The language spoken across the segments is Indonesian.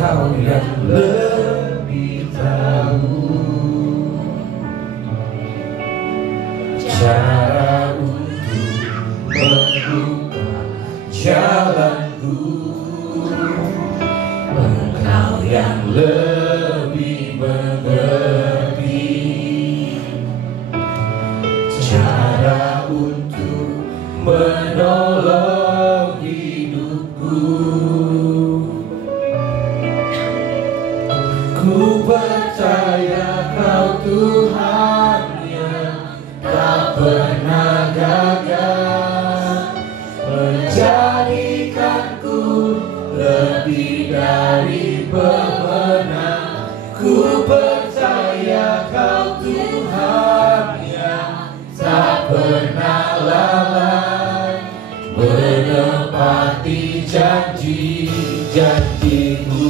Engkau yang lebih tahu cara untuk membuka jalanku. Engkau yang lebih mengerti cara untuk menolong hidupku. Ku percaya Kau Tuhan yang tak pernah gagal, menjadikanku lebih dari pemenang. Ku percaya Kau Tuhan yang tak pernah lalai, menepati janji-janji-Mu.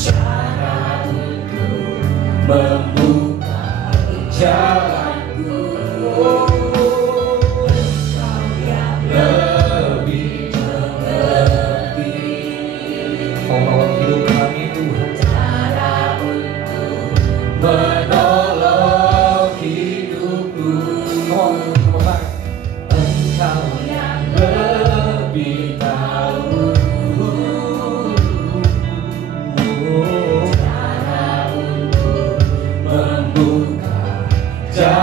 Cara untuk membuka jalanku. Engkau yang lebih mengerti menolong hidup kami Tuhan. Cara untuk menolong hidupku. Engkau yang lebih tahu cara untuk membuka jalan.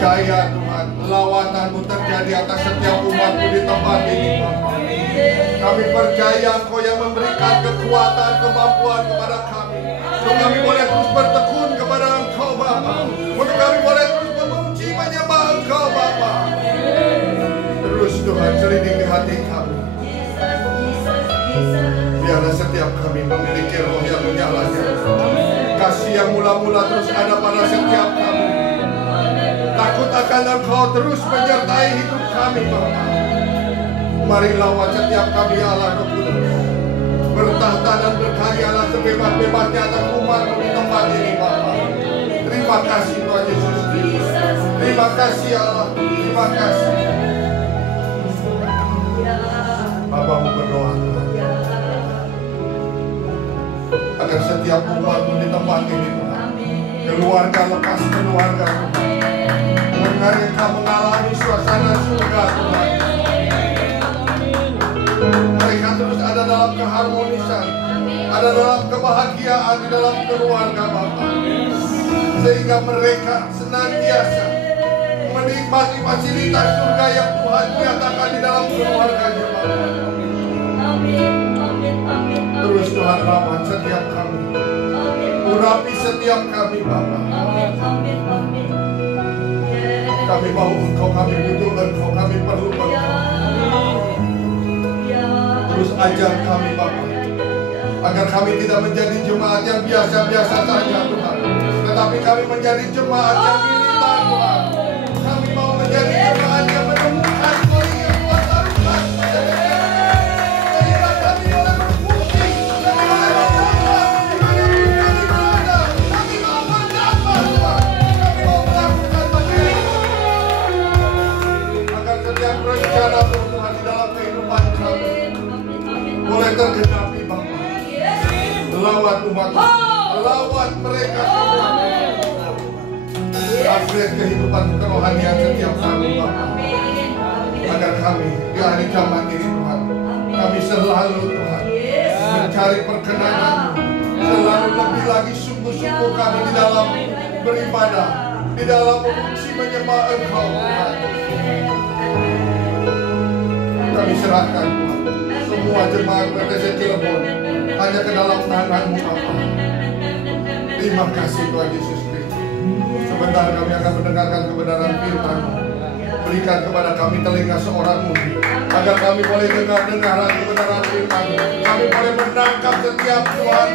percaya Tuhan, lawatan-Mu terjadi atas setiap umat-Mu di tempat ini Bapa. Kami percaya Engkau yang memberikan kekuatan, kemampuan kepada kami, untuk kami boleh terus bertekun kepada Engkau Bapa, untuk kami boleh terus memuji menyembah Engkau Bapa. Terus Tuhan selidiki hati kami, biarlah setiap kami memiliki roh yang menyala-nyala, kasih yang mula-mula terus ada pada setiap kami. Takut akan Engkau terus menyertai hidup kami Bapa. Mari lawan setiap kami Allah Roh Kudus, bertahta dan berkaryalah sebebas-bebasnya atas umat-Mu di tempat ini Bapa. Terima kasih Tuhan Yesus Kristus. Terima kasih Allah, terima kasih. Bapak-Mu berdoa Tuhan, agar setiap umat-Mu di tempat ini Tuhan, keluarga lepas keluarga Tuhan, mereka mengalami suasana surga Tuhan. Mereka terus ada dalam keharmonisan, ada dalam kebahagiaan di dalam keluarga Bapa, sehingga mereka senantiasa menikmati fasilitas surga yang Tuhan nyatakan di dalam keluarganya Bapa. Terus Tuhan rawat setiap kami, urapi setiap kami Bapa. Kami mau Engkau, kami butuh Engkau, kami perlu Engkau. Terus ajar kami Bapa, agar kami tidak menjadi jemaat yang biasa-biasa saja Tuhan, tetapi kami menjadi jemaat yang militan Tuhan. Kami mau menjadi jemaat yang menemukan yang Tuhan taruhkan. Sehingga kami boleh berfungsi, kami boleh berbuat, kami berada, kami mau berdamai Tuhan, kami mau melakukan bagian. Agar setiap rencana Tuhan di dalam kehidupan kami boleh tergenapi Bapa. Lawat umat, lawat mereka semua. Upgrade kehidupan kerohanian setiap kami Bapa. Agar kami di hari zaman ini Tuhan, kami selalu Tuhan mencari perkenan, selalu lebih lagi sungguh-sungguh kami di dalam beribadah, di dalam memuji menyembah Engkau Tuhan. Kami serahkan Tuhan semua jemaat PTC Cilegon hanya ke dalam tangan-Mu Bapa. Terima kasih Tuhan Yesus Kristus. Sebentar kami akan mendengarkan kebenaran firman-Mu. Berikan kepada kami telinga seorang murid, agar kami boleh dengar-dengaran kebenaran firman-Mu. Kami boleh menangkap setiap Tuhan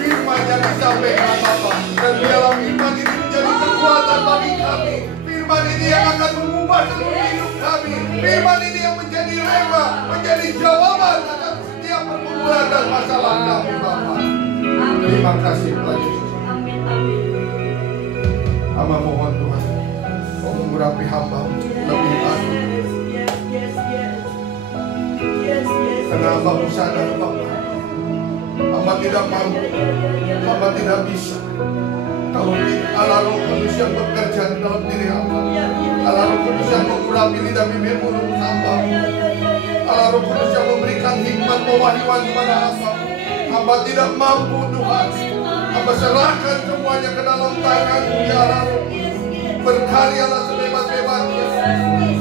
firman yang disampaikan Bapa. Dan biarlah firman ini menjadi kekuatan bagi kami. Firman ini yang akan mengubah seluruh hidup kami. Firman ini yang menjadi rema, menjadi jawaban atas setiap pergumulan dan masalah kami Bapa. Terima kasih Tuhan Yesus. Hamba mohon Tuhan, Kau mengurapi hamba lebih lagi. Karena hamba sadar Bapa, hamba tidak mampu, hamba tidak bisa. Kalau Allah Roh Kudus yang bekerja di dalam diri hamba, Allah Roh Kudus yang mengurapi lidah bibir mulut hamba, Allah Roh Kudus yang memberikan hikmat pewahyuan kepada hamba. Hamba tidak mampu Tuhan. Hamba serahkan semuanya ke dalam tangan-Mu ya Allah Roh Kudus. Berkaryalah sebebas-bebasnya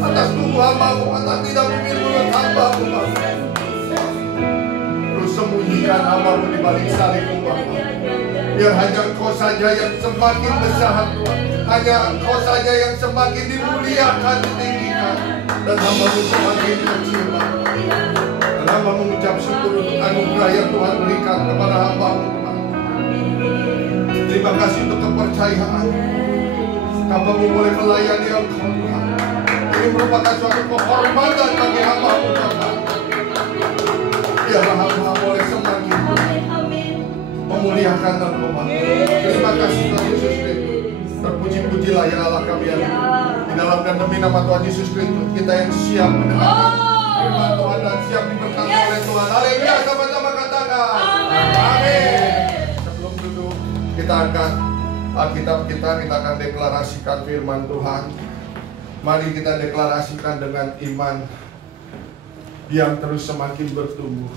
atas tubuh hamba-Mu, atas lidah bibir mulut hamba-Mu Bapa. Terus sembunyikan hamba-Mu di balik salib-Mu Bapa. Biar hanya Engkau saja yang semakin besar Tuhan, hanya Engkau saja yang semakin dimuliakan, ditinggikan, dan hamba-Mu semakin kecil Bapa. Dan hamba mengucap syukur untuk anugerah yang Tuhan berikan kepada hamba-Mu Tuhan. Terima kasih untuk kepercayaan. Hamba-Mu boleh melayani Engkau Tuhan. Ini merupakan suatu kehormatan bagi hamba-Mu Tuhan. Biarlah hamba boleh semakin memuliakan Engkau Bapa. Terima kasih Tuhan Yesus Kristus. Terpuji-pujilah ya Allah kami yang di dalam dan demi nama Tuhan Yesus Kristus, kita yang siap mendengarkan firman Tuhan dan siap diberkati oleh Tuhan. Haleluya, sama-sama katakan amin. Sebelum duduk, kita angkat Alkitab kita akan deklarasikan firman Tuhan. Mari kita deklarasikan dengan iman yang terus semakin bertumbuh.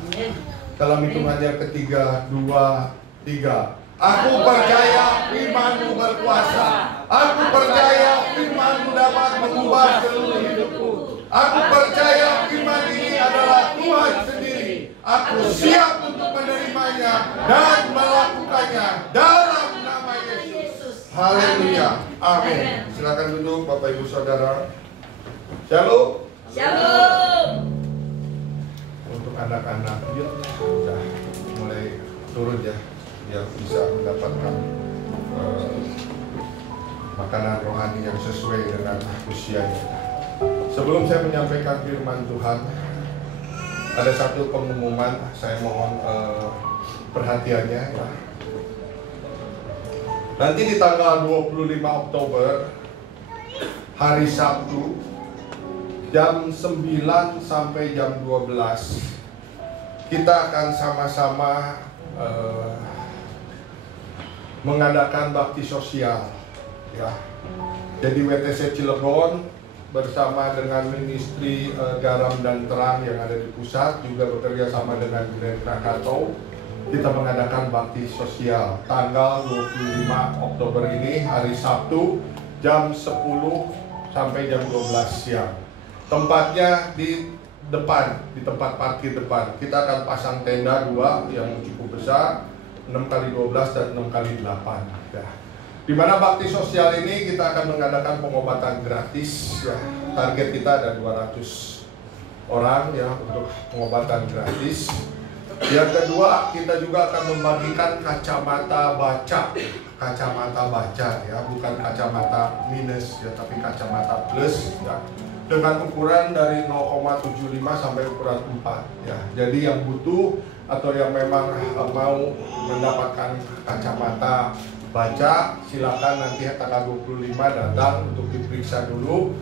Dalam hitungan yang ketiga, 2, 3. Aku percaya firman-Mu berkuasa. Aku percaya firman-Mu dapat mengubah seluruh hidupku. Aku percaya firman ini adalah Tuhan sendiri. Aku siap untuk menerimanya dan melakukannya dalam nama Yesus. Haleluya. Amin. Silakan duduk Bapak Ibu Saudara. Shalom. Shalom. Untuk anak-anak, yuk sudah mulai turun ya, biar bisa mendapatkan makanan rohani yang sesuai dengan usianya. Sebelum saya menyampaikan firman Tuhan, ada satu pengumuman, saya mohon perhatiannya ya. Nanti di tanggal 25 Oktober, hari Sabtu, jam 9 sampai jam 12, kita akan sama-sama mengadakan bakti sosial ya. Jadi WTC Cilegon bersama dengan Ministry Garam dan Terang yang ada di pusat juga bekerja sama dengan Grand Krakatau, kita mengadakan bakti sosial tanggal 25 Oktober ini, hari Sabtu, jam 10 sampai jam 12 siang. Tempatnya di depan, di tempat parkir depan. Kita akan pasang tenda 2 yang cukup besar, 6x12 dan 6x8 ya. Di mana bakti sosial ini kita akan mengadakan pengobatan gratis ya. Target kita ada 200 orang ya untuk pengobatan gratis. Yang kedua, kita juga akan membagikan kacamata baca. Kacamata baca ya, bukan kacamata minus ya, tapi kacamata plus ya. Dengan ukuran dari 0,75 sampai ukuran 4 ya. Jadi yang butuh atau yang memang mau mendapatkan kacamata baca, silakan nanti tanggal 25 datang untuk diperiksa dulu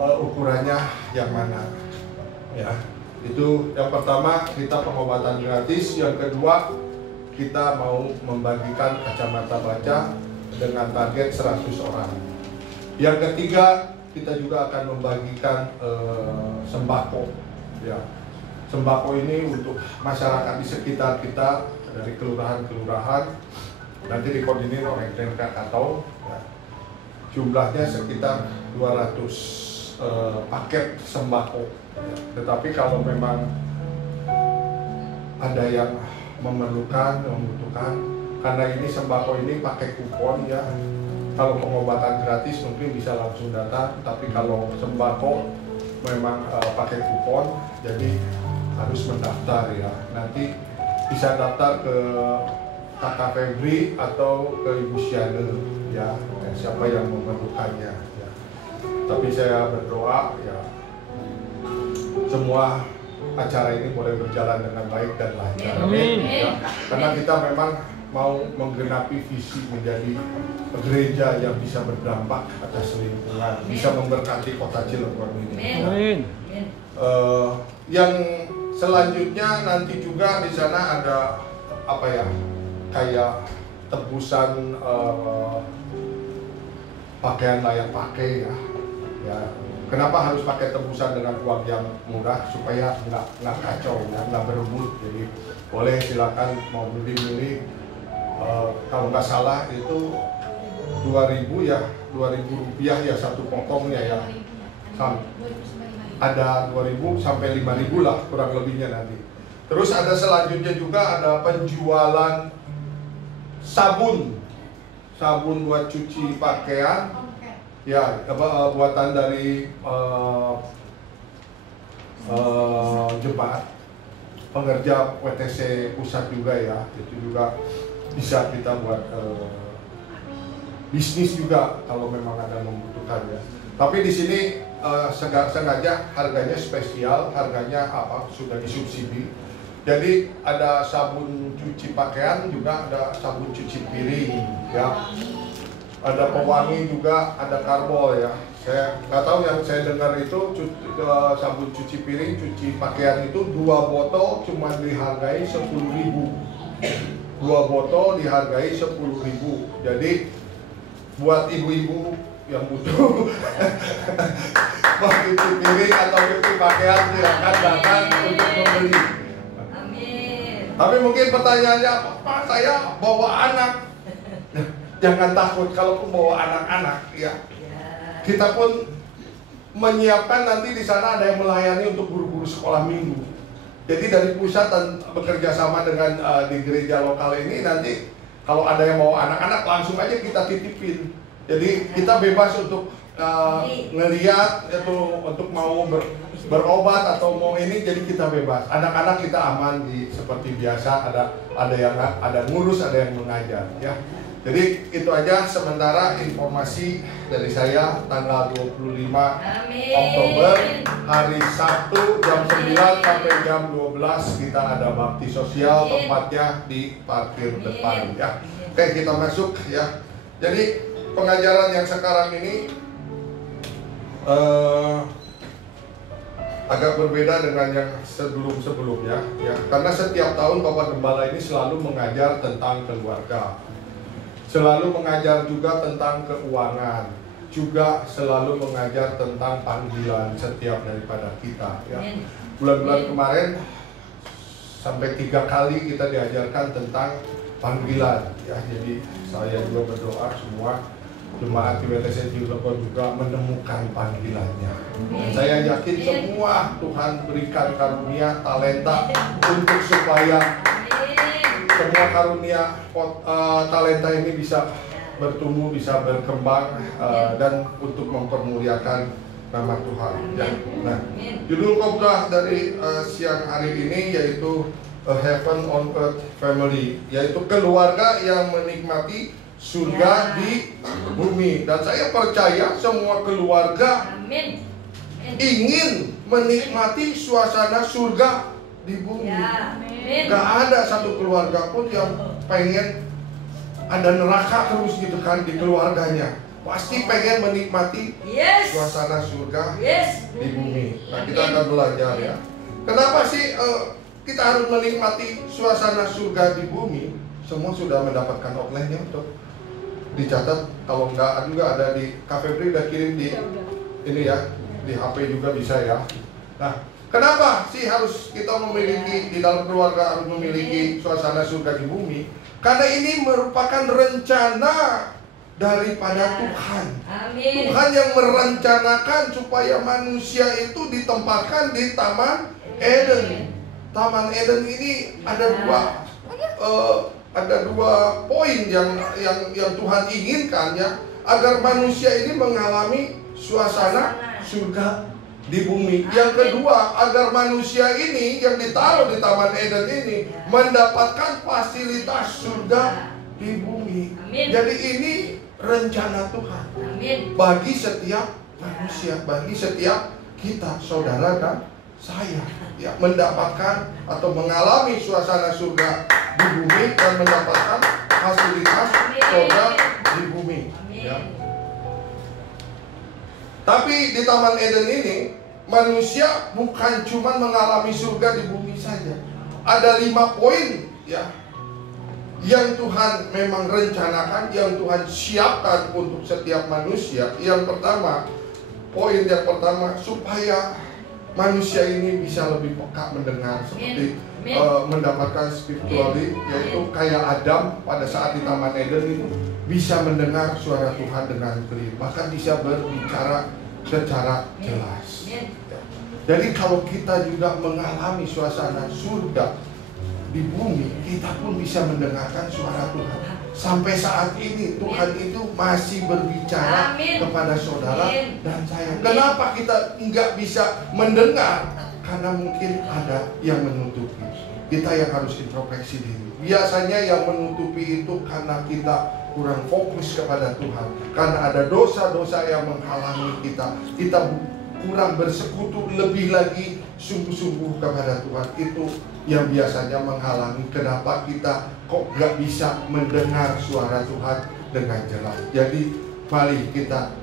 ukurannya yang mana ya. Itu yang pertama, kita pengobatan gratis. Yang kedua, kita mau membagikan kacamata baca dengan target 100 orang. Yang ketiga, kita juga akan membagikan sembako ya. Sembako ini untuk masyarakat di sekitar kita dari kelurahan-kelurahan, nanti dikoordinir oleh Grand Krakatau ya. Jumlahnya sekitar 200 paket sembako ya. Tetapi kalau memang ada yang membutuhkan, karena ini sembako ini pakai kupon ya. Kalau pengobatan gratis mungkin bisa langsung datang, tapi kalau sembako memang pakai kupon, jadi harus mendaftar ya. Nanti bisa daftar ke Kakak Febri atau ke Ibu Siane ya, siapa yang memerlukannya ya. Tapi saya berdoa ya, semua acara ini boleh berjalan dengan baik dan lancar. Amin. Ya, karena kita memang mau menggenapi visi menjadi gereja yang bisa berdampak atas lingkungan, bisa memberkati kota Cilegon ini. Amin. Yang selanjutnya nanti juga di sana ada apa ya, kayak tebusan pakaian layak pakai ya. Ya, kenapa harus pakai tebusan dengan uang yang murah supaya nggak kacau ya, nggak berebut. Jadi boleh silakan mau beli kalau nggak salah itu 2.000 ya, 2.000 rupiah ya satu potongnya ya. Ada 2.000 sampai 5.000 lah kurang lebihnya nanti. Terus ada selanjutnya juga ada penjualan sabun buat cuci pakaian ya, buatan dari jemaat pengerja WTC pusat juga ya. Itu juga bisa kita buat bisnis juga kalau memang ada membutuhkan ya. Tapi di sini sengaja harganya spesial, harganya sudah disubsidi. Jadi ada sabun cuci pakaian, juga ada sabun cuci piring ya. Ada pewangi juga, ada karbol ya. Saya nggak tahu, yang saya dengar itu sabun cuci piring, cuci pakaian itu 2 botol cuma dihargai 10.000. 2 botol dihargai 10.000. Jadi buat ibu-ibu yang butuh mau cuci piring atau cuci pakaian, silakan datang untuk membeli. Amin. Tapi mungkin pertanyaannya, Pak, saya bawa anak. Jangan takut kalau bawa anak-anak ya. Kita pun menyiapkan nanti di sana ada yang melayani untuk guru-guru sekolah minggu. Jadi dari pusat dan bekerja sama dengan di gereja lokal ini, nanti kalau ada yang mau anak-anak langsung aja kita titipin. Jadi kita bebas untuk ngeliat itu, untuk mau berobat atau mau ini, jadi kita bebas. Anak-anak kita aman seperti biasa, ada yang ngurus, ada yang mengajar ya. Jadi itu aja sementara informasi dari saya tanggal 25 Oktober hari Sabtu jam 9 sampai jam 12 kita ada bakti sosial, tempatnya di parkir depan ya. Oke, kita masuk ya. Jadi pengajaran yang sekarang ini agak berbeda dengan yang sebelum-sebelumnya ya. Karena setiap tahun Bapak Gembala ini selalu mengajar tentang keluarga, selalu mengajar juga tentang keuangan, juga selalu mengajar tentang panggilan setiap daripada kita ya. Bulan-bulan kemarin sampai 3 kali kita diajarkan tentang panggilan ya. Jadi saya juga berdoa semua jemaat di WTC Cilegon juga menemukan panggilannya. Dan saya yakin semua Tuhan berikan karunia, talenta untuk supaya semua karunia talenta ini bisa bertumbuh, bisa berkembang dan untuk mempermuliakan nama Tuhan ya. Nah, judul khotbah dari siang hari ini yaitu A Heaven on Earth Family, yaitu keluarga yang menikmati surga di bumi. Dan saya percaya semua keluarga ingin menikmati suasana surga di bumi. Gak ada satu keluarga pun yang pengen ada neraka terus gitu kan di keluarganya. Pasti pengen menikmati suasana surga di bumi. Nah, kita akan belajar ya. Kenapa sih kita harus menikmati suasana surga di bumi? Semua sudah mendapatkan outline-nya untuk dicatat. Kalau enggak juga ada di Cafe Bri, udah kirim di ini ya, di HP juga bisa ya. Nah, kenapa sih harus kita memiliki di dalam keluarga, harus memiliki suasana surga di bumi? Karena ini merupakan rencana daripada Tuhan. Tuhan yang merencanakan supaya manusia itu ditempatkan di Taman Eden. Taman Eden ini ada dua poin yang Tuhan inginkan ya, agar manusia ini mengalami suasana surga di bumi. Yang kedua, agar manusia ini yang ditaruh di Taman Eden ini mendapatkan fasilitas surga di bumi. Jadi ini rencana Tuhan bagi setiap manusia, bagi setiap kita, saudara dan saya ya, mendapatkan atau mengalami suasana surga di bumi dan mendapatkan fasilitas surga di bumi ya. Tapi di Taman Eden ini manusia bukan cuma mengalami surga di bumi saja. Ada 5 poin ya yang Tuhan memang rencanakan, yang Tuhan siapkan untuk setiap manusia. Yang pertama, poin yang pertama, supaya manusia ini bisa lebih peka mendengar, seperti mendapatkan spirituali, yaitu kayak Adam pada saat di Taman Eden itu bisa mendengar suara Tuhan dengan clear, bahkan bisa berbicara secara jelas. Jadi kalau kita juga mengalami suasana surga di bumi, kita pun bisa mendengarkan suara Tuhan. Sampai saat ini Tuhan itu masih berbicara kepada saudara dan saya. Kenapa kita nggak bisa mendengar? Karena mungkin ada yang menutupi. Kita yang harus introspeksi diri. Biasanya yang menutupi itu karena kita kurang fokus kepada Tuhan. Karena ada dosa-dosa yang menghalangi kita. Kita kurang bersekutu lebih lagi sungguh-sungguh kepada Tuhan. Itu yang biasanya menghalangi kenapa kita kok gak bisa mendengar suara Tuhan dengan jelas. Jadi mari kita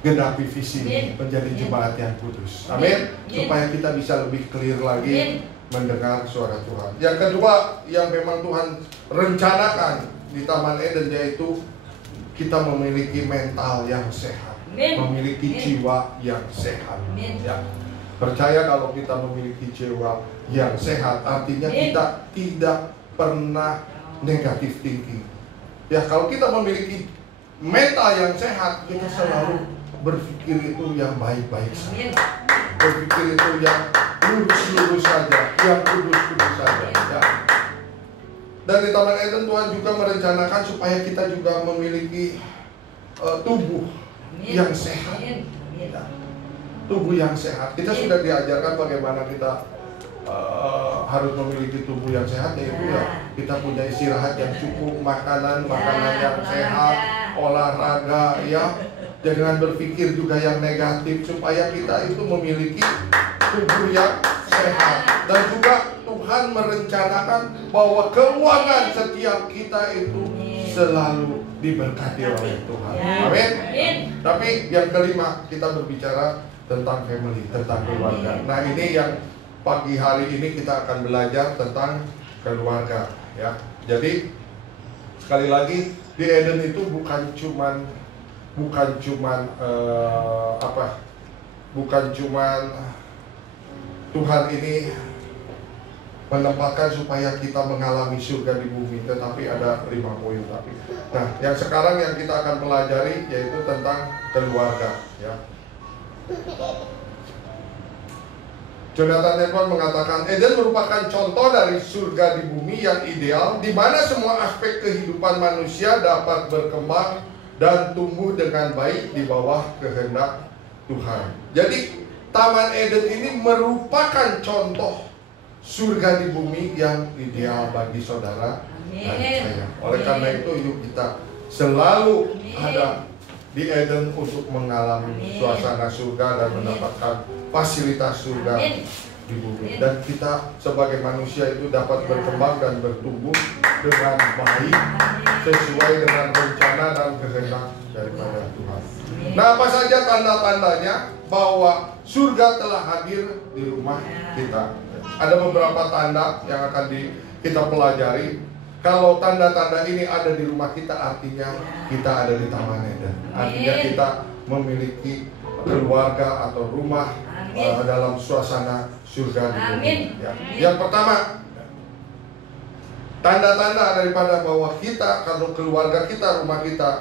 genapi visi ini menjadi jemaat yang kudus. Amin. Supaya kita bisa lebih clear lagi mendengar suara Tuhan. Yang kedua yang memang Tuhan rencanakan di Taman Eden, yaitu kita memiliki mental yang sehat, memiliki jiwa yang sehat ya. Percaya kalau kita memiliki jiwa yang sehat, artinya kita tidak pernah negatif thinking. Ya, kalau kita memiliki mental yang sehat, kita selalu berpikir itu yang baik-baik saja. Berpikir itu yang lurus-lurus saja, yang kudus-kudus saja. Ya. Dan di Taman Eden Tuhan juga merencanakan supaya kita juga memiliki tubuh yang sehat. Ya. Tubuh yang sehat. Kita sudah diajarkan bagaimana kita harus memiliki tubuh yang sehat, yaitu ya kita punya istirahat yang cukup, makanan yang sehat, olahraga, ya, jangan berpikir juga yang negatif, supaya kita itu memiliki tubuh yang sehat. Dan juga Tuhan merencanakan bahwa keuangan setiap kita itu selalu diberkati oleh Tuhan. Amin. Tapi yang kelima, kita berbicara tentang family, tentang keluarga. Nah, ini yang pagi hari ini kita akan belajar tentang keluarga, ya. Jadi sekali lagi, di Eden itu bukan cuman Tuhan ini menempatkan supaya kita mengalami surga di bumi, tetapi ada 5 poin. Nah, yang sekarang yang kita akan pelajari yaitu tentang keluarga, ya. Jonathan Edwards mengatakan, Eden merupakan contoh dari surga di bumi yang ideal, di mana semua aspek kehidupan manusia dapat berkembang dan tumbuh dengan baik di bawah kehendak Tuhan. Jadi, Taman Eden ini merupakan contoh surga di bumi yang ideal bagi saudara dan saya. Oleh karena itu, yuk kita selalu ada di Eden untuk mengalami suasana surga dan mendapatkan fasilitas surga di bumi. Dan kita sebagai manusia itu dapat berkembang dan bertumbuh dengan baik sesuai dengan rencana dan kehendak daripada Tuhan. Nah, apa saja tanda-tandanya bahwa surga telah hadir di rumah kita? Ada beberapa tanda yang akan kita pelajari. Kalau tanda-tanda ini ada di rumah kita, artinya kita ada di Taman Eden. Artinya kita memiliki keluarga atau rumah dalam suasana surga di bumi. Ya. Yang pertama, tanda-tanda daripada bahwa kita, kalau keluarga kita,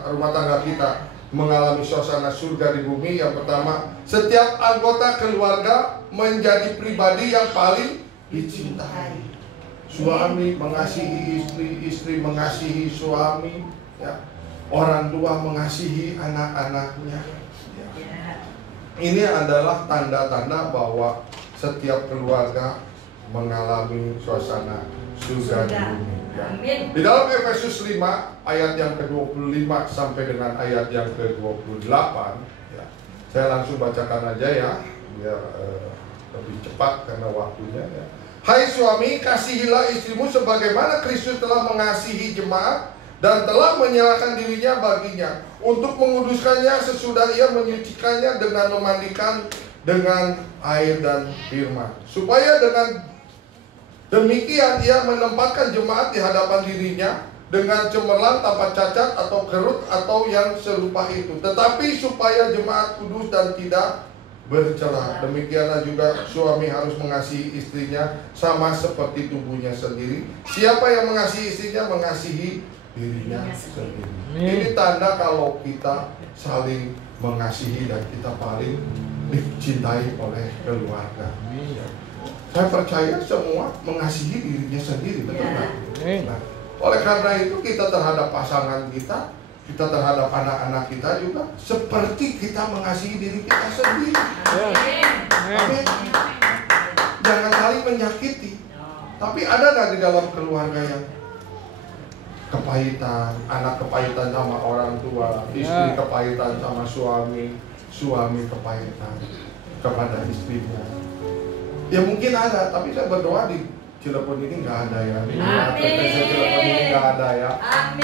rumah tangga kita mengalami suasana surga di bumi. Yang pertama, setiap anggota keluarga menjadi pribadi yang paling dicintai. Suami mengasihi istri, istri mengasihi suami, ya. Orang tua mengasihi anak-anaknya. Ya. Ini adalah tanda-tanda bahwa setiap keluarga mengalami suasana surga di bumi. Ya. Di dalam Efesus 5 ayat yang ke-25 sampai dengan ayat yang ke-28, ya. Saya langsung bacakan aja ya, biar lebih cepat karena waktunya. Ya. Hai suami, kasihilah istrimu sebagaimana Kristus telah mengasihi jemaat dan telah menyerahkan dirinya baginya untuk menguduskannya sesudah ia menyucikannya dengan memandikan dengan air dan firman, supaya dengan demikian ia menempatkan jemaat di hadapan dirinya dengan cemerlang, tanpa cacat atau kerut atau yang serupa itu, tetapi supaya jemaat kudus dan tidak bercela. Demikianlah juga suami harus mengasihi istrinya sama seperti tubuhnya sendiri. Siapa yang mengasihi istrinya mengasihi dirinya sendiri. Ini tanda kalau kita saling mengasihi dan kita paling dicintai oleh keluarga. Saya percaya semua mengasihi dirinya sendiri, betul nggak? Nah, oleh karena itu kita terhadap pasangan kita terhadap anak-anak kita juga seperti kita mengasihi diri kita sendiri. Amin. Jangan saling menyakiti. Tapi ada nggak di dalam keluarga yang kepahitan, anak kepahitan sama orang tua, istri kepahitan sama suami, suami kepahitan kepada istrinya? Ya mungkin ada, tapi saya berdoa di Cilegon ini nggak ada ya. Cilegon ini nggak ada ya.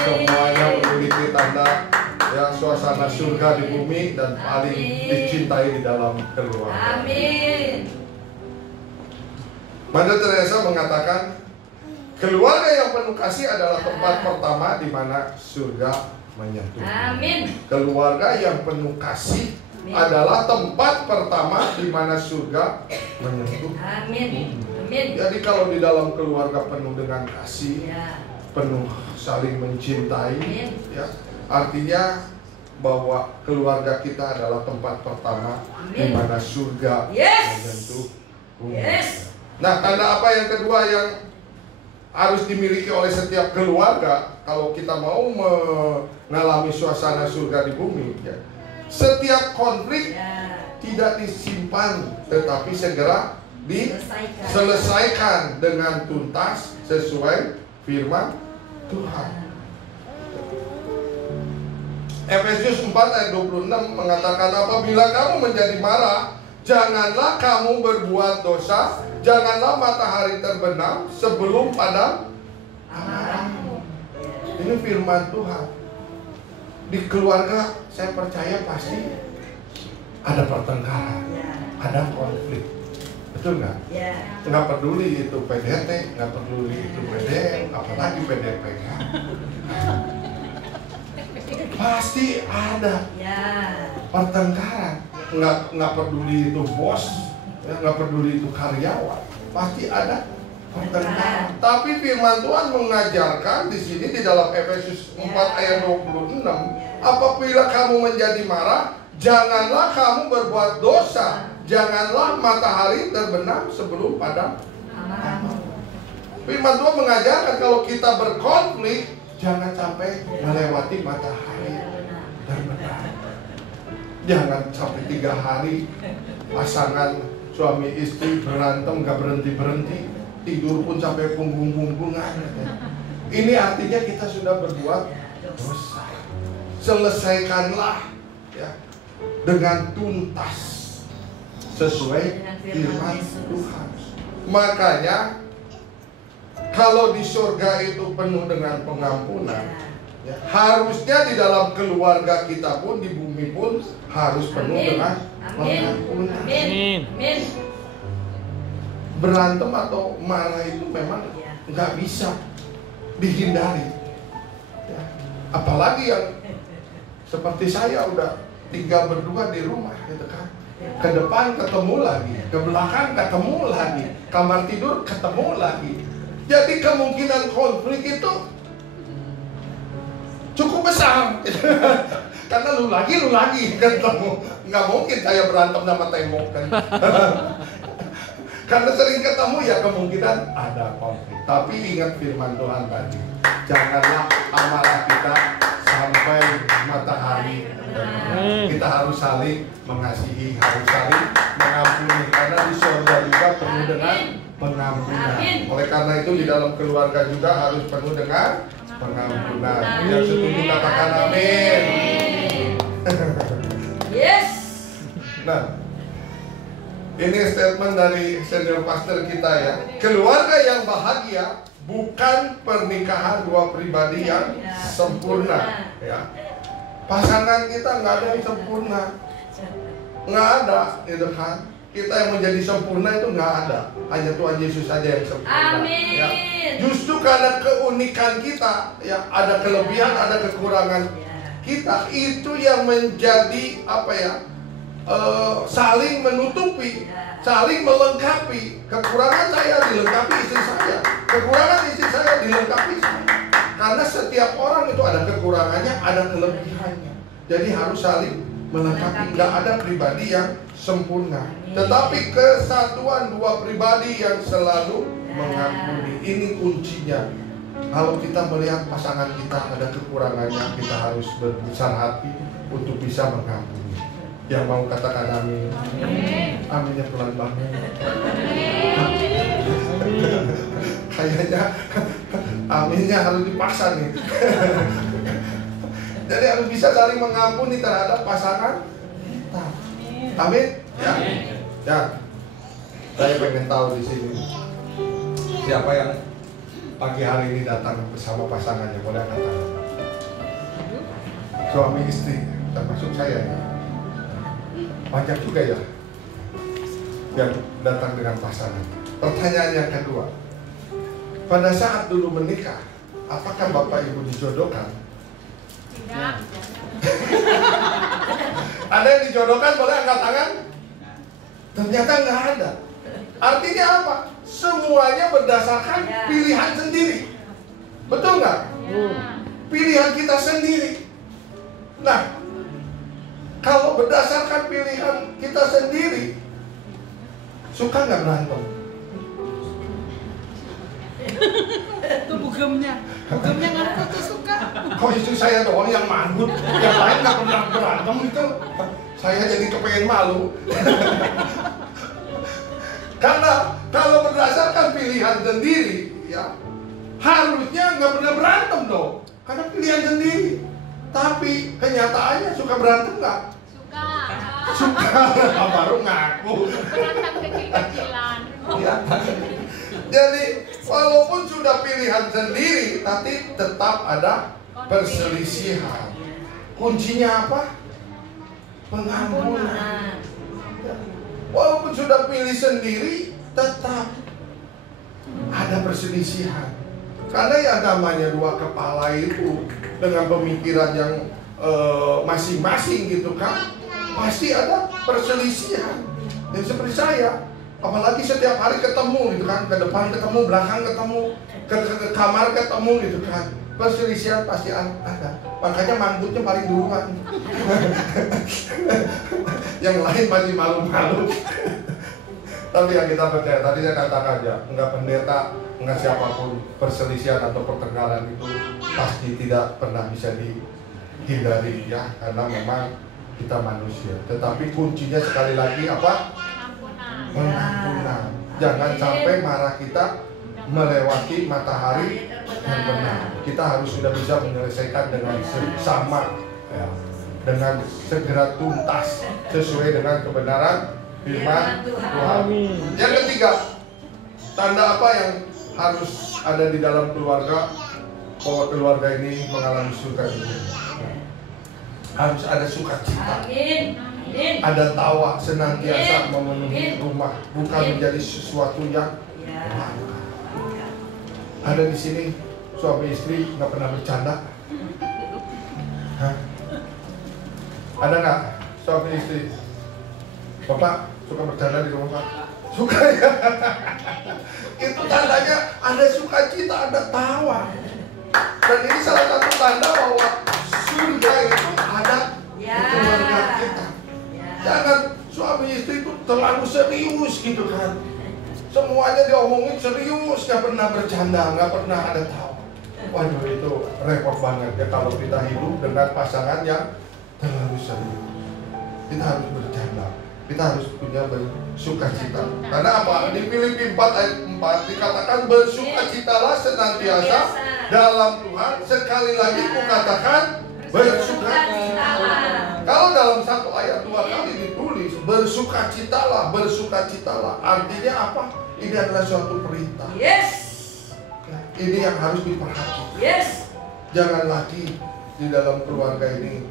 Semuanya memiliki tanda ya suasana surga di bumi dan paling dicintai di dalam keluarga. Amin. Mother Teresa mengatakan keluarga yang penuh kasih adalah tempat pertama di mana surga menyentuh. Amin. Keluarga yang penuh kasih adalah tempat pertama di mana surga menyentuh. Amin. Jadi kalau di dalam keluarga penuh dengan kasih, penuh saling mencintai, ya. Artinya bahwa keluarga kita adalah tempat pertama di mana surga menyentuh bumi. Nah, tanda apa yang kedua yang harus dimiliki oleh setiap keluarga kalau kita mau mengalami suasana surga di bumi, ya? Setiap konflik tidak disimpan, tetapi segera diselesaikan dengan tuntas sesuai firman Tuhan. Efesus 4 ayat 26 mengatakan, apabila kamu menjadi marah, janganlah kamu berbuat dosa, janganlah matahari terbenam sebelum padam amarahmu. Ini firman Tuhan. Di keluarga saya percaya pasti ada pertengkaran, ada konflik. Betul nggak? Nggak peduli itu PDT, nggak peduli itu PDM, apalagi PDP ya. Pasti ada pertengkaran. Nggak peduli itu bos, nggak peduli itu karyawan, pasti ada pertengkaran. Tapi firman Tuhan mengajarkan di sini di dalam Efesus 4 ayat 26, apabila kamu menjadi marah, janganlah kamu berbuat dosa, janganlah matahari terbenam sebelum padam amarahmu. Firman Tuhan mengajarkan kalau kita berkonflik, jangan sampai melewati matahari terbenam. Jangan sampai 3 hari pasangan suami istri berantem gak berhenti-berhenti, tidur pun sampai punggung-punggungan. Ini artinya kita sudah berbuat dosa. Selesaikanlah, ya, dengan tuntas sesuai firman Tuhan. Makanya kalau di surga itu penuh dengan pengampunan, ya, harusnya di dalam keluarga kita pun, di bumi pun harus penuh dengan pengampunan. Berantem atau marah itu memang nggak bisa dihindari, ya. Apalagi yang seperti saya udah tinggal berdua di rumah gitu kan, ke depan ketemu lagi, ke belakang ketemu lagi, kamar tidur ketemu lagi. Jadi kemungkinan konflik itu cukup besar. Karena lu lagi ketemu. Nggak mungkin saya berantem sama tembok kan. Karena sering ketemu ya kemungkinan ada konflik. Tapi ingat firman Tuhan tadi, janganlah amarah kita sampai matahari terbenam. Kita harus saling mengasihi, harus saling mengampuni. Karena di surga juga penuh dengan pengampunan. Oleh karena itu di dalam keluarga juga harus penuh dengan pengampunan. Yang setuju katakan amin. Yes. Nah, ini statement dari senior pastor kita ya. Keluarga yang bahagia bukan pernikahan dua pribadi yang sempurna, ya. Pasangan kita nggak ada yang sempurna, nggak ada, gitu kan. Kita yang menjadi sempurna itu nggak ada, hanya Tuhan Yesus saja yang sempurna. Amin. Ya. Justru karena keunikan kita, ya, ada kelebihan, ada kekurangan kita, itu yang menjadi apa ya? Saling menutupi, saling melengkapi. Kekurangan saya dilengkapi istri saya, kekurangan istri saya dilengkapi saya. Karena setiap orang itu ada kekurangannya, ada kelebihannya. Jadi harus saling melengkapi. Nggak ada pribadi yang sempurna, tetapi kesatuan dua pribadi yang selalu mengampuni. Ini kuncinya. Kalau kita melihat pasangan kita ada kekurangannya, kita harus berbesar hati untuk bisa mengampuni. Yang mau katakan amin? Aminnya pelan banget. Kayaknya aminnya harus dipaksa nih. Jadi harus bisa saling mengampuni terhadap pasangan kita. Amin? Ya. Ya. Saya pengen tahu di sini siapa yang pagi hari ini datang bersama pasangannya, boleh katakan. Suami istri, termasuk saya ya. Banyak juga ya yang datang dengan pasangan. Pertanyaan yang kedua, pada saat dulu menikah, apakah Bapak Ibu dijodohkan? Tidak. Ada yang dijodohkan, boleh angkat tangan? Ternyata nggak ada. Artinya apa? Semuanya berdasarkan pilihan sendiri. Betul nggak? nggak? Pilihan kita sendiri. Nah, kalau berdasarkan pilihan kita sendiri, suka nggak berantem? Itu bugemnya ngaku tuh suka. Kok istri saya doang yang mangut, yang lain nggak pernah berantem itu? Saya jadi kepengen malu. Karena kalau berdasarkan pilihan sendiri, ya harusnya nggak pernah berantem dong. Karena pilihan sendiri. Tapi kenyataannya suka berantem nggak? Suka. Baru ngaku. Berantem kecil-kecilan. Ya. Jadi walaupun sudah pilihan sendiri, tapi tetap ada perselisihan. Kuncinya apa? Pengampunan. Walaupun sudah pilih sendiri, tetap ada perselisihan. Karena yang namanya dua kepala itu dengan pemikiran yang masing-masing gitu kan, pasti ada perselisihan. Dan seperti saya, apalagi setiap hari ketemu gitu kan, ke depan ketemu, belakang ketemu, ke kamar ketemu gitu kan, perselisihan pasti ada. Makanya manggutnya paling duluan. Yang lain masih malu-malu. Tapi yang kita percaya, tadi saya katakan ya, enggak pendeta, enggak siapapun, perselisihan atau pertengkaran itu pasti tidak pernah bisa dihindari ya, karena memang kita manusia. Tetapi kuncinya sekali lagi apa? Pengampunan. Jangan sampai marah kita melewati matahari yang benar. Kita harus sudah bisa menyelesaikan dengan sama ya, dengan segera tuntas sesuai dengan kebenaran firman Tuhan. Yang ketiga, tanda apa yang harus ada di dalam keluarga bahwa keluarga ini mengalami sukacita? Harus ada sukacita. Ada tawa senantiasa memenuhi rumah, bukan menjadi sesuatu yang langka. Ada di sini suami istri nggak pernah bercanda? Hah? Ada nggak suami istri? Bapak suka bercanda di rumah Pak? Suka ya? Itu tandanya ada sukacita, ada tawa. Dan ini salah satu tanda bahwa surga itu ada di keluarga kita. Jangan suami istri itu terlalu serius gitu kan. Semuanya diomongin serius, nggak pernah bercanda, nggak pernah ada tawa. Waduh, itu repot banget ya kalau kita hidup dengan pasangan yang terlalu serius. Kita harus bercanda, kita harus punya bersukacita. Karena apa? Di Filipi 4 ayat 4 dikatakan bersukacitalah senantiasa dalam Tuhan. Sekali lagi kukatakan bersukacita. Kalau dalam satu ayat 2 kali ditulis bersukacitalah, bersukacitalah. Artinya apa? Ini adalah suatu perintah. Ini yang harus diperhatikan. Jangan lagi di dalam keluarga ini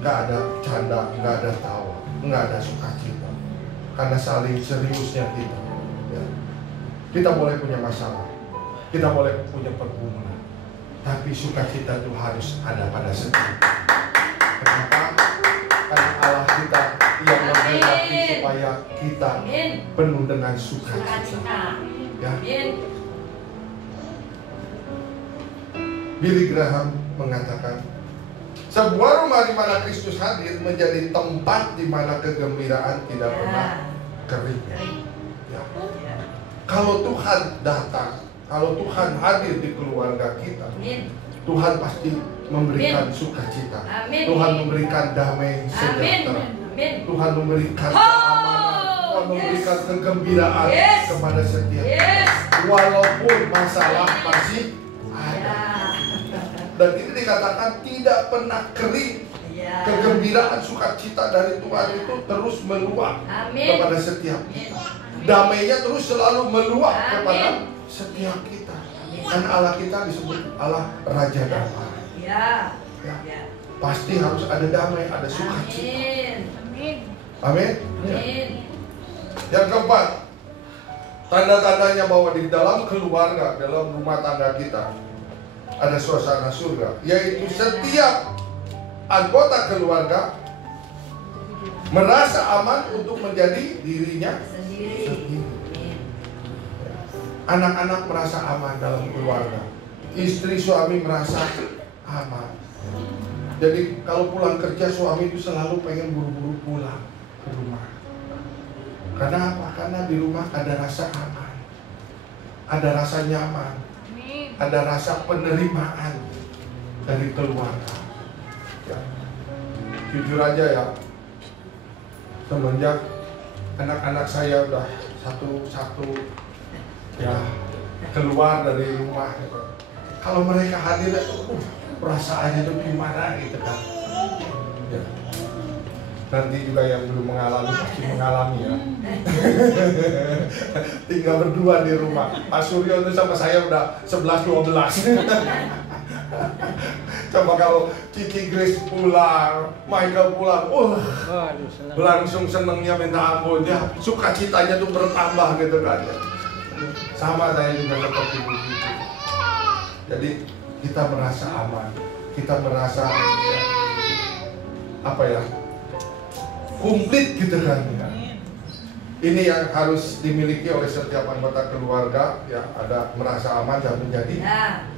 nggak ada canda, nggak ada tawa, nggak ada sukacita. Karena saling seriusnya kita. Ya. Kita boleh punya masalah, kita boleh punya pergumulan, tapi sukacita itu harus ada pada setiap. Kenapa? Karena Allah kita yang menghendaki supaya kita penuh dengan sukacita. Ya. Billy Graham mengatakan, sebuah rumah di mana Kristus hadir menjadi tempat di mana kegembiraan tidak pernah kering. Ya. Kalau Tuhan datang, kalau Tuhan hadir di keluarga kita, Tuhan pasti memberikan sukacita. Tuhan memberikan damai sejahtera. Tuhan memberikan keamanan. Tuhan memberikan kegembiraan kepada setiap kita. Walaupun masalah masih ada. Dan ini dikatakan tidak pernah kering. Kegembiraan sukacita dari Tuhan itu terus meluap kepada setiap kita. Damainya terus selalu meluap kepada setiap kita. Dan Allah kita disebut Allah Raja Damai. Ya. Pasti harus ada damai, ada sukacita. Amin. Yang keempat, tanda-tandanya bahwa di dalam keluarga, dalam rumah tangga kita ada suasana surga, yaitu setiap anggota keluarga merasa aman untuk menjadi dirinya sendiri. Anak-anak merasa aman dalam keluarga. istri suami merasa aman. Jadi kalau pulang kerja suami itu selalu pengen buru-buru pulang ke rumah. Karena apa? Karena di rumah ada rasa aman, ada rasa nyaman, ada rasa penerimaan dari keluarga. Ya. Jujur aja ya, semenjak anak-anak saya udah satu-satu ya keluar dari rumah gitu. Kalau mereka hadir itu perasaannya tuh gimana gitu kan ya. Nanti juga yang belum mengalami pasti mengalami ya. Tinggal berdua di rumah. Pak Suryo itu sama saya udah 11-12. Coba kalau Kiki Grace pulang, Michael pulang, langsung senengnya minta ampun ya, sukacitanya tuh bertambah gitu kan ya. Sama saya juga seperti begitu. Jadi kita merasa aman, kita merasa ya, apa ya, komplit gitu kan ya. Ini yang harus dimiliki oleh setiap anggota keluarga ya, ada merasa aman dan menjadi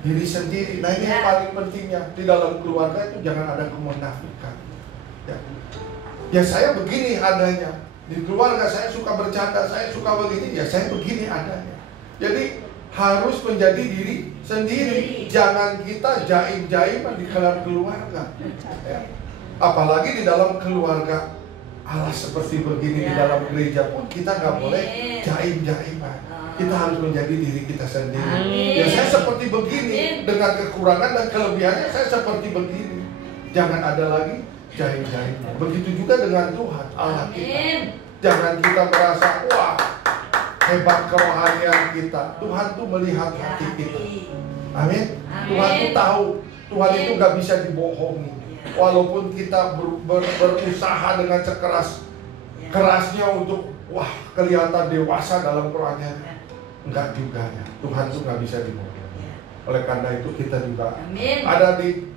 diri sendiri. Nah ini yang paling pentingnya di dalam keluarga itu jangan ada kemunafikan. Ya saya begini adanya, di keluarga saya suka bercanda, saya suka begini, ya saya begini adanya. Jadi harus menjadi diri sendiri. Jangan kita jaim-jaiman di dalam keluarga ya. Apalagi di dalam keluarga Allah seperti begini, di dalam gereja pun kita nggak boleh jaim-jaiman. Kita harus menjadi diri kita sendiri. Ya saya seperti begini, dengan kekurangan dan kelebihannya saya seperti begini. Jangan ada lagi jaim-jaiman. Begitu juga dengan Tuhan Allah kita. Jangan kita merasa wah hebat kerohanian kita. Tuhan tuh melihat hati kita. Amin. Tuhan tuh tahu. Tuhan itu gak bisa dibohongi. Walaupun kita berusaha dengan sekeras-kerasnya untuk wah kelihatan dewasa dalam kerohanian, enggak juga ya. Tuhan tuh gak bisa dibohongi. Oleh karena itu kita juga ada di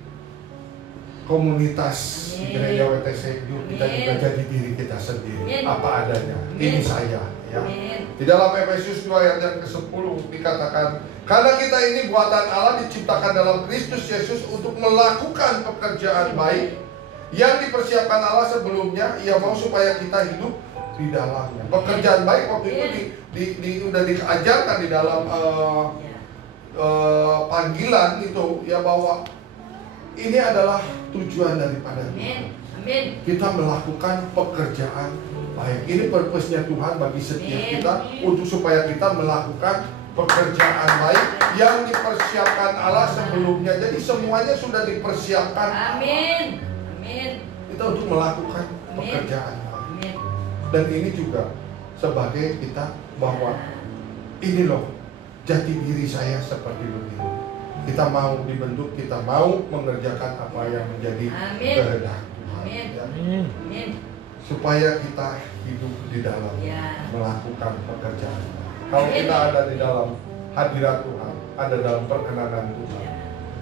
komunitas gereja WTC, kita juga jadi diri kita sendiri, apa adanya. Ini saya ya. Di dalam Efesus 2 ayat yang ke-10 dikatakan, karena kita ini buatan Allah diciptakan dalam Kristus Yesus untuk melakukan pekerjaan baik yang dipersiapkan Allah sebelumnya. Ia mau supaya kita hidup di dalamnya. Pekerjaan baik waktu itu udah diajarkan di dalam panggilan itu ya, bahwa ini adalah tujuan daripada Tuhan. Kita melakukan pekerjaan baik. Ini purpose-nya Tuhan bagi setiap kita, untuk supaya kita melakukan pekerjaan baik yang dipersiapkan Allah sebelumnya. Jadi semuanya sudah dipersiapkan. Amin. Kita untuk melakukan pekerjaan baik. Dan ini juga sebagai kita bahwa ini loh jati diri saya seperti begini. Kita mau dibentuk, kita mau mengerjakan apa yang menjadi kehendak Tuhan. Amin. Supaya kita hidup di dalam melakukan pekerjaan. Kalau kita ada di dalam hadirat Tuhan, ada dalam perkenanan Tuhan,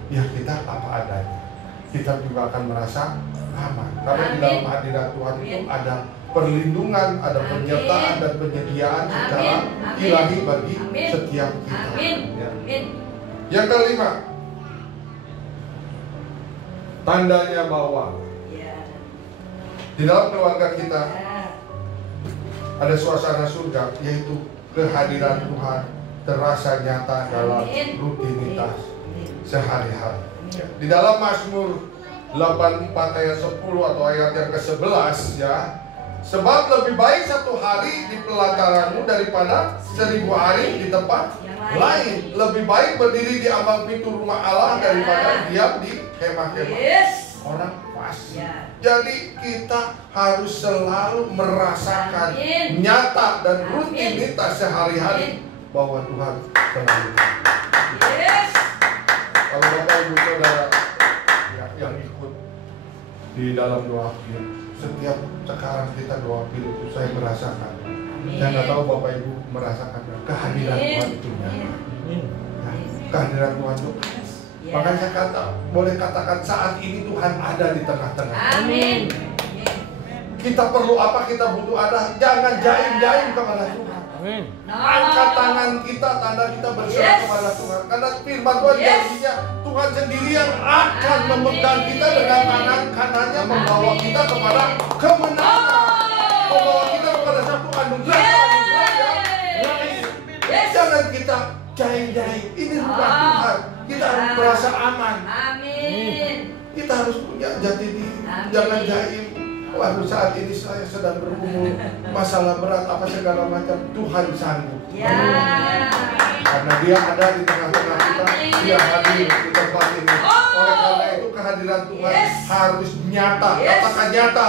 ya kita apa adanya. Kita juga akan merasa aman. Karena di dalam hadirat Tuhan itu ada perlindungan, ada penyertaan dan penyediaan secara ilahi bagi setiap kita. Ya. Yang kelima, tandanya bahwa di dalam keluarga kita ada suasana surga, yaitu kehadiran Tuhan terasa nyata dalam rutinitas sehari-hari. Di dalam Mazmur 84 ayat 10 atau ayat yang ke-11 ya, sebab lebih baik satu hari di pelataranmu daripada 1000 hari di tempat lain. Lebih baik berdiri di ambang pintu rumah Allah daripada diam di kemah-kemah orang fasik. Jadi kita harus selalu merasakan nyata dan rutinitas sehari-hari bahwa Tuhan selalu. Kalau Bapak Ibu Saudara yang ikut di dalam doa pil, setiap sekarang kita doa pil itu saya merasakan. Saya nggak tahu Bapak Ibu merasakan kehadiran Tuhan itu ya. Kehadiran Tuhan itu. Makanya saya boleh katakan saat ini Tuhan ada di tengah-tengah. Amin. Kita perlu apa, kita butuh ada, jangan jaim-jaim kepada Tuhan. Amin. Angkat tangan kita, tanda kita berserah kepada Tuhan. Karena firman Tuhan janjinya Tuhan sendiri yang akan memegang kita dengan tangan kanannya, membawa kita kepada kemenangan, membawa kita kepada satu anugerah yang lain. Jangan kita jahit-jahit. Ini bukan Tuhan. Kita harus merasa aman. Amin. Kita harus punya jati diri. Jangan jahit. Waduh, saat ini saya sedang bergumul masalah berat apa segala macam. Tuhan sanggup. Karena Dia ada di tengah-tengah kita. Dia hadir di tempat ini. Oleh karena itu kehadiran Tuhan harus nyata. Katakan nyata.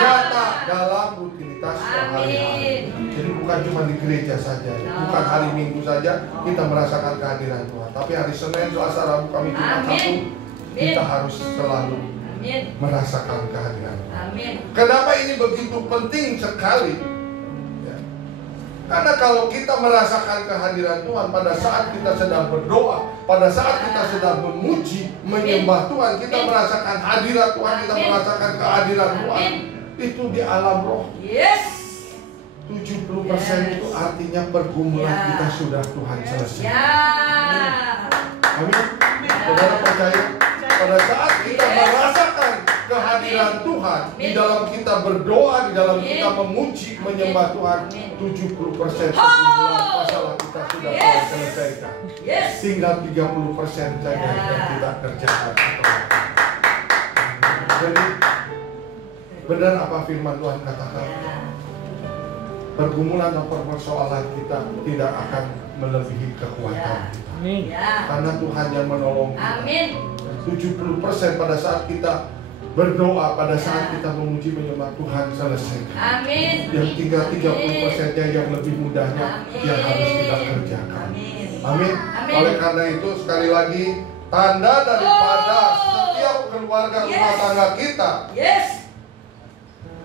Nyata dalam rutinitas sehari-hari. Jadi bukan cuma di gereja saja, bukan hari Minggu saja kita merasakan kehadiran Tuhan, tapi hari Senin, Selasa, Rabu, Kamis, Jumat, Sabtu kita harus selalu merasakan kehadiran Tuhan. Kenapa ini begitu penting sekali? Ya. Karena kalau kita merasakan kehadiran Tuhan pada saat kita sedang berdoa, pada saat kita sedang memuji, menyembah Tuhan, kita merasakan hadirat Tuhan, kita merasakan kehadiran Tuhan. Itu di alam roh. 70% itu artinya pergumulan kita sudah Tuhan selesai. Amin. Saudara percaya? Pada saat kita merasakan kehadiran Tuhan, di dalam kita berdoa, di dalam kita memuji, menyembah Tuhan, 70% pergumulan masalah kita sudah Tuhan selesaikan. Tinggal 30% saja yang kita kerjakan. Jadi benar apa firman Tuhan katakan? Pergumulan dan persoalan kita tidak akan melebihi kekuatan kita. Karena Tuhan yang menolong kita. 70% pada saat kita berdoa, pada saat kita memuji menyembah Tuhan selesai. Yang tinggal 30%-nya yang lebih mudahnya yang harus kita kerjakan. Amin. Oleh karena itu sekali lagi tanda daripada setiap keluarga rumah tangga kita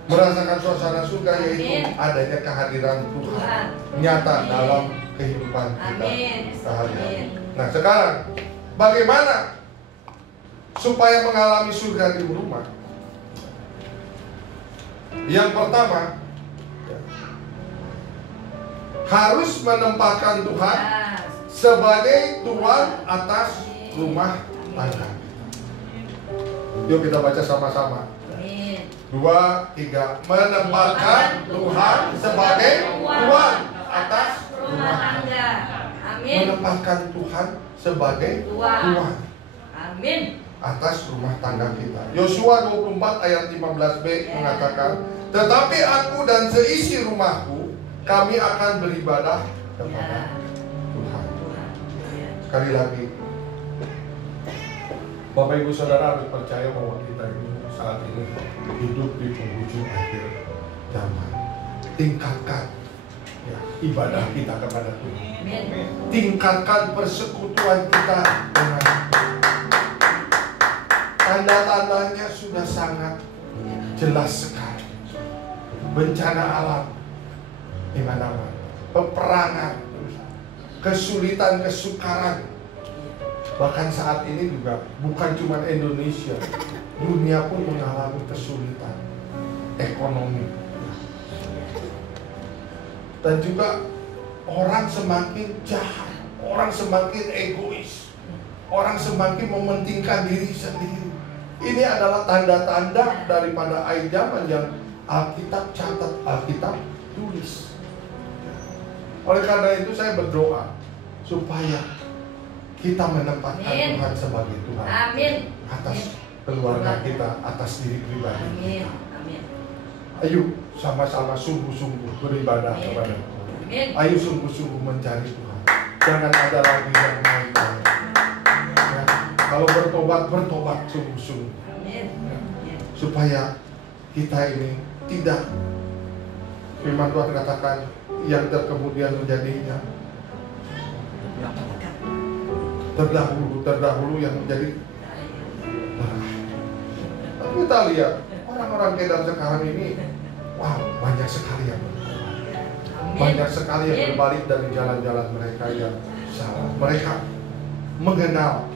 merasakan suasana surga yaitu adanya kehadiran Tuhan nyata dalam kehidupan kita sehari-hari. Nah sekarang bagaimana supaya mengalami surga di rumah? Yang pertama harus menempatkan Tuhan sebagai Tuhan atas rumah tangga kita. Yuk kita baca sama-sama. 2, 3. Menempatkan Tuhan sebagai Tuhan atas rumah tangga. Menempatkan Tuhan sebagai Tuhan atas rumah tangga kita. Yosua 24 ayat 15b mengatakan, tetapi aku dan seisi rumahku kami akan beribadah kepada Tuhan. Sekali lagi, Bapak Ibu Saudara harus percaya bahwa kita ini saat ini hidup di penghujung akhir zaman. Tingkatkan ibadah kita kepada Tuhan. Tingkatkan persekutuan kita dengan Tuhan. Tanda-tandanya sudah sangat jelas sekali. Bencana alam di mana-mana, peperangan, kesulitan, kesukaran. Bahkan saat ini juga bukan cuma Indonesia, dunia pun mengalami kesulitan ekonomi. Dan juga orang semakin jahat, orang semakin egois, orang semakin mementingkan diri sendiri. Ini adalah tanda-tanda daripada akhir zaman yang Alkitab catat, Alkitab tulis. Oleh karena itu saya berdoa supaya kita menempatkan Tuhan sebagai Tuhan atas keluarga kita, atas diri pribadi kita. Ayo sama-sama sungguh-sungguh beribadah kepada Tuhan. Ayo sungguh-sungguh mencari Tuhan. Jangan ada lagi yang main-main. Ya, kalau bertobat sungguh-sungguh. Ya, supaya kita ini tidak, firman Tuhan katakan, yang terkemudian menjadinya terdahulu yang menjadi tapi kita lihat orang-orang Kedar sekarang ini, wow, banyak sekali yang banyak sekali yang berbalik dari jalan-jalan mereka yang salah. Mereka mengenal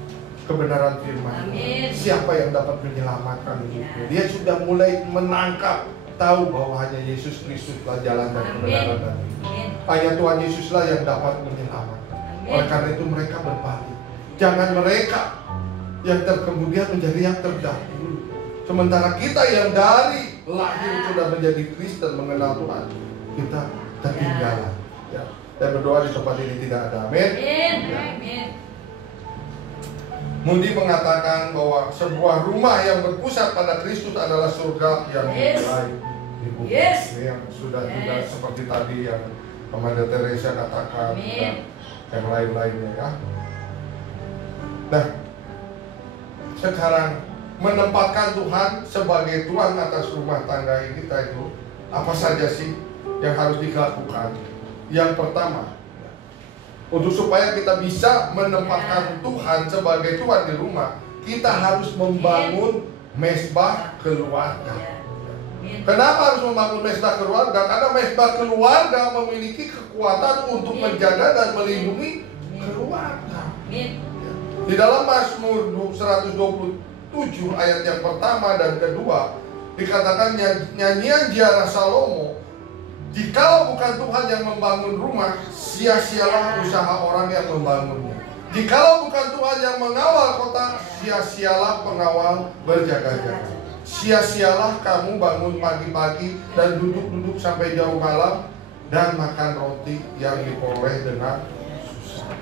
kebenaran firman. Siapa yang dapat menyelamatkan hidupnya? Dia sudah mulai menangkap, tahu bahwa hanya Yesus Kristuslah jalan dan kebenaran dan hidup. Hanya Tuhan Yesuslah yang dapat menyelamatkan. Oleh karena itu mereka berbalik. Jangan mereka yang terkemudian menjadi yang terdahulu. Sementara kita yang dari lahir sudah menjadi Kristen, mengenal Tuhan, kita ketinggalan. Ya. Dan berdoa di tempat ini tidak ada. Amin. Amin. Moody mengatakan bahwa sebuah rumah yang berpusat pada Kristus adalah surga yang dimulai di bumi. Ini yang sudah juga seperti tadi yang Mother Teresa katakan dan yang lain-lainnya ya. Nah, sekarang menempatkan Tuhan sebagai Tuhan atas rumah tangga kita itu apa saja sih yang harus dilakukan? Yang pertama, untuk supaya kita bisa menempatkan Tuhan sebagai Tuhan di rumah, kita harus membangun mesbah keluarga. Kenapa harus membangun mesbah keluarga? Karena mesbah keluarga memiliki kekuatan untuk menjaga dan melindungi keluarga. Di dalam Mazmur 127 ayat yang pertama dan kedua dikatakan nyanyian ziarah Salomo, jikalau bukan Tuhan yang membangun rumah, sia-sialah usaha orang yang membangunnya. Jikalau bukan Tuhan yang mengawal kota, sia-sialah pengawal berjaga-jaga. Sia-sialah kamu bangun pagi-pagi dan duduk-duduk sampai jauh malam dan makan roti yang diperoleh dengan susah.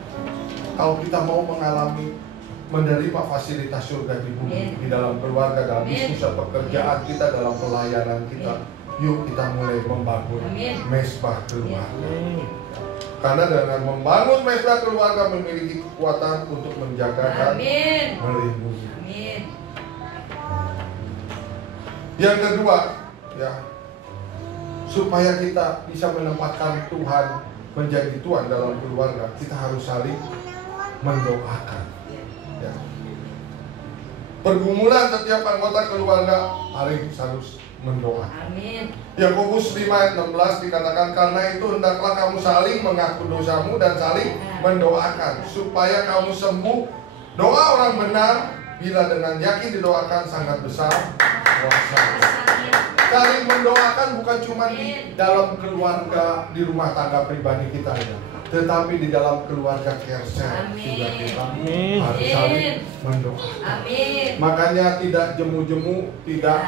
Kalau kita mau mengalami menerima fasilitas surga di bumi, di dalam keluarga, dalam bisnis, pekerjaan kita, dalam pelayanan kita, yuk kita mulai membangun mesbah keluarga. Karena dengan membangun mesbah keluarga memiliki kekuatan untuk menjaga dan melindungi. Yang kedua, ya, supaya kita bisa menempatkan Tuhan menjadi Tuhan dalam keluarga, kita harus saling mendoakan. Ya. Pergumulan setiap anggota keluarga harus mendoakan. Yakobus 5:16 dikatakan, karena itu hendaklah kamu saling mengaku dosamu dan saling mendoakan supaya kamu sembuh. Doa orang benar bila dengan yakin didoakan sangat besar kuasa. Saling mendoakan bukan cuma di dalam keluarga, di rumah tangga pribadi kita ya, tetapi di dalam keluarga Kersel juga kita harus saling mendoakan. Makanya tidak jemu-jemu, tidak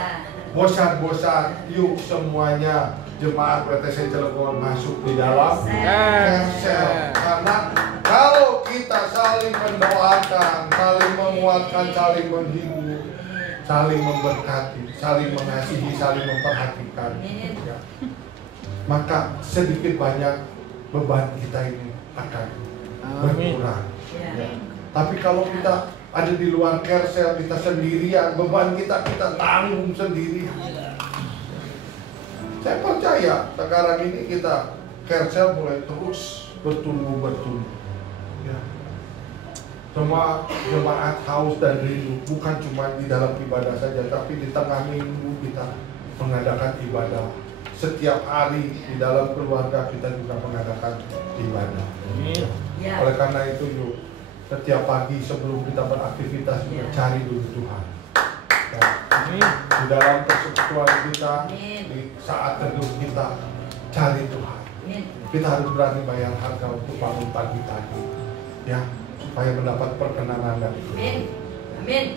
bosan-bosan, yuk semuanya jemaat PTC Cilegon masuk di dalam Kersel. Karena kalau kita saling mendoakan, saling menguatkan, saling menghibur, saling memberkati, saling mengasihi, saling memperhatikan, ya, maka sedikit banyak beban kita ini akan berkurang. Ya. Tapi kalau kita ada di luar Kersel, kita sendirian, beban kita tanggung sendiri. Saya percaya sekarang ini kita Kersel mulai terus bertumbuh. Ya. Semua jemaat haus dan rindu, bukan cuma di dalam ibadah saja, tapi di tengah minggu kita mengadakan ibadah. Setiap hari di dalam keluarga kita juga mengadakan ibadah. Ya. Oleh karena itu yuk, setiap pagi sebelum kita beraktivitas juga cari dulu Tuhan. Ya. Di dalam persekutuan kita, di saat teduh kita cari Tuhan. Kita harus berani bayar harga untuk bangun pagi-pagi, ya, supaya mendapat perkenanan dari Tuhan.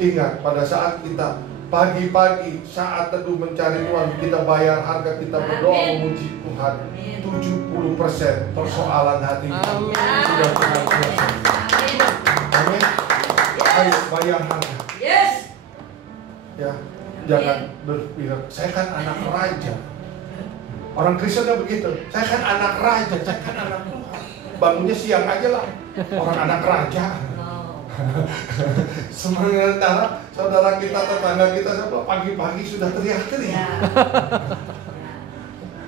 Ingat, pada saat kita pagi-pagi saat teduh mencari Tuhan, kita bayar harga, kita berdoa memuji Tuhan, 70% persoalan hati kita sudah Tuhan selesai. Amin. Ayo bayar harga. Ya, jangan berpikir saya kan anak raja. Orang Kristennya begitu. Saya kan anak raja, saya kan anak Tuhan. Bangunnya siang aja lah. Orang anak raja. Sementara saudara kita, tetangga kita pagi-pagi sudah teriak-teriak.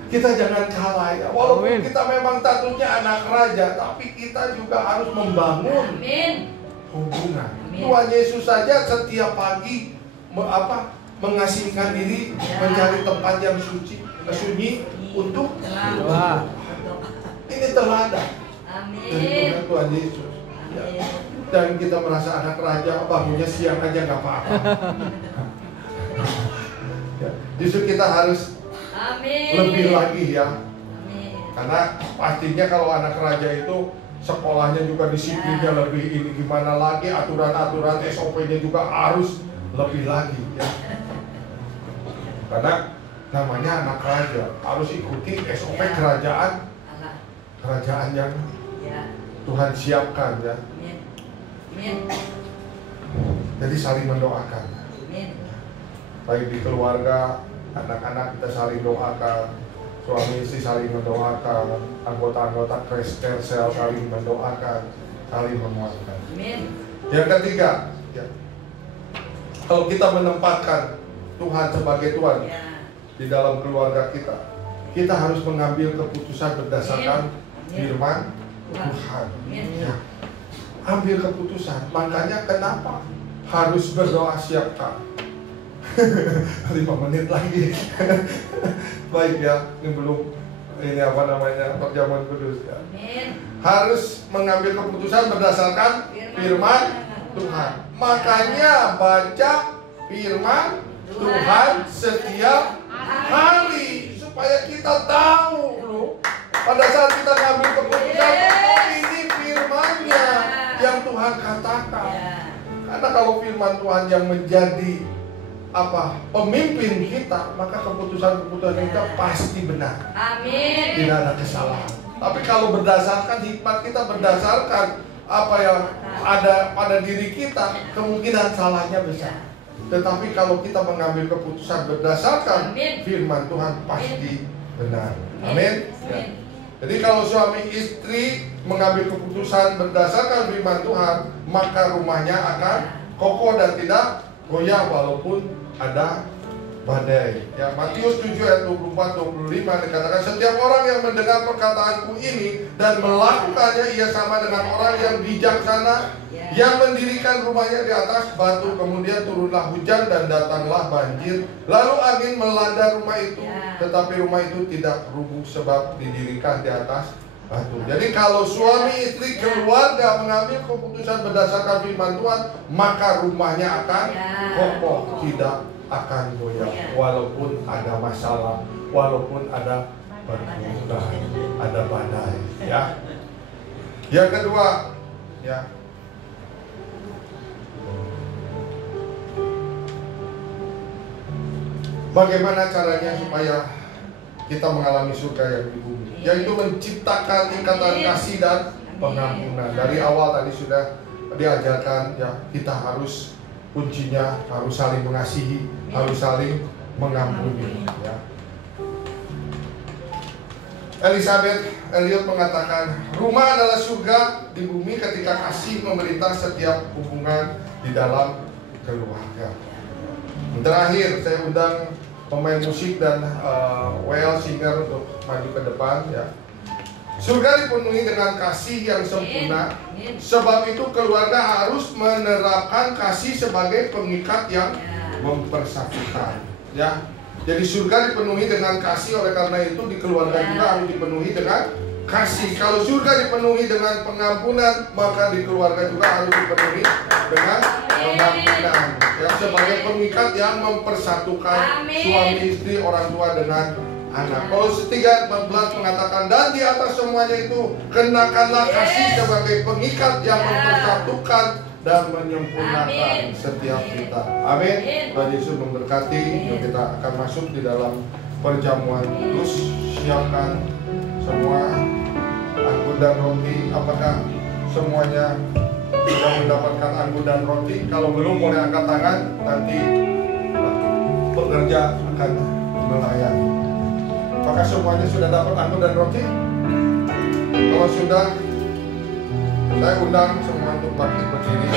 Kita jangan kalah ya. Walaupun kita memang statusnya anak raja, tapi kita juga harus membangun hubungan. Tuhan Yesus saja setiap pagi mengasingkan diri mencari tempat yang sunyi untuk berdoa. Ini teladan dari Tuhan Yesus. Ya. Dan kita merasa anak raja, bangunnya siang aja nggak apa-apa. Ya. Justru kita harus lebih lagi ya. Karena pastinya kalau anak raja itu sekolahnya juga disiplinnya lebih ini gimana lagi, aturan-aturan SOP-nya juga harus lebih lagi ya. Karena namanya anak raja harus ikuti SOP kerajaan yang Tuhan siapkan ya. Jadi saling mendoakan. Baik di keluarga, anak-anak kita saling doakan, suami istri saling mendoakan, anggota-anggota Kristen saling mendoakan, saling menguatkan. Yang ketiga, ya, kalau kita menempatkan Tuhan sebagai Tuhan di dalam keluarga kita, kita harus mengambil keputusan berdasarkan firman Tuhan. Ya. Ambil keputusan. Makanya kenapa harus berdoa siapkan 5 menit lagi. Baik ya, ini belum perjamuan kudus ya. Harus mengambil keputusan berdasarkan firman Tuhan. Makanya baca firman Tuhan setiap hari supaya kita tahu loh. Pada saat kita ngambil keputusan, oh ini firman-Nya yang Tuhan katakan. Karena kalau firman Tuhan yang menjadi pemimpin kita, maka keputusan-keputusan kita pasti benar. Amin. Tidak ada kesalahan. Tapi kalau berdasarkan hikmat kita, berdasarkan apa yang ada pada diri kita, kemungkinan salahnya besar. Tetapi kalau kita mengambil keputusan berdasarkan firman Tuhan, pasti benar. Amin. Ya. Jadi kalau suami istri mengambil keputusan berdasarkan firman Tuhan, maka rumahnya akan kokoh dan tidak goyah walaupun ada badai. Ya, Matius 7 ayat 24-25 dikatakan, setiap orang yang mendengar perkataanku ini dan melakukannya, ia sama dengan orang yang bijaksana yang mendirikan rumahnya di atas batu, kemudian turunlah hujan dan datanglah banjir, lalu angin melanda rumah itu, tetapi rumah itu tidak rubuh sebab didirikan di atas batu. Jadi kalau suami istri keluarga mengambil keputusan berdasarkan firman Tuhan, maka rumahnya akan kokoh, tidak akan goyah, walaupun ada masalah, walaupun ada pergumulan, ada badai. Ya. Yang kedua, ya. Bagaimana caranya supaya kita mengalami surga yang di bumi? Yaitu menciptakan ikatan kasih dan pengampunan. Dari awal tadi sudah diajarkan ya, kita harus kuncinya harus saling mengasihi, harus saling mengampuni ya. Elizabeth Elliot mengatakan, rumah adalah surga di bumi ketika kasih memerintah setiap hubungan di dalam keluarga. Terakhir saya undang pemain musik dan WL singer untuk maju ke depan ya. Surga dipenuhi dengan kasih yang sempurna. Sebab itu keluarga harus menerapkan kasih sebagai pengikat yang mempersatukan ya. Jadi surga dipenuhi dengan kasih, oleh karena itu di keluarga juga harus dipenuhi dengan kasih. Kalau surga dipenuhi dengan pengampunan, maka di keluarga juga harus dipenuhi dengan pengampunan ya, sebagai pengikat yang mempersatukan suami istri, orang tua dengan anak. Kolose 3:14 mengatakan, dan di atas semuanya itu kenakanlah kasih sebagai pengikat yang mempersatukan dan menyempurnakan setiap kita. Amin. Tuhan Yesus memberkati. Yuk kita akan masuk di dalam perjamuan kudus. Siapkan semua anggur dan roti. Apakah semuanya sudah mendapatkan anggur dan roti? Kalau belum, boleh angkat tangan. Nanti pekerja akan melayani. Apakah semuanya sudah dapat anggur dan roti? Kalau sudah, saya undang semua untuk bangkit berdiri.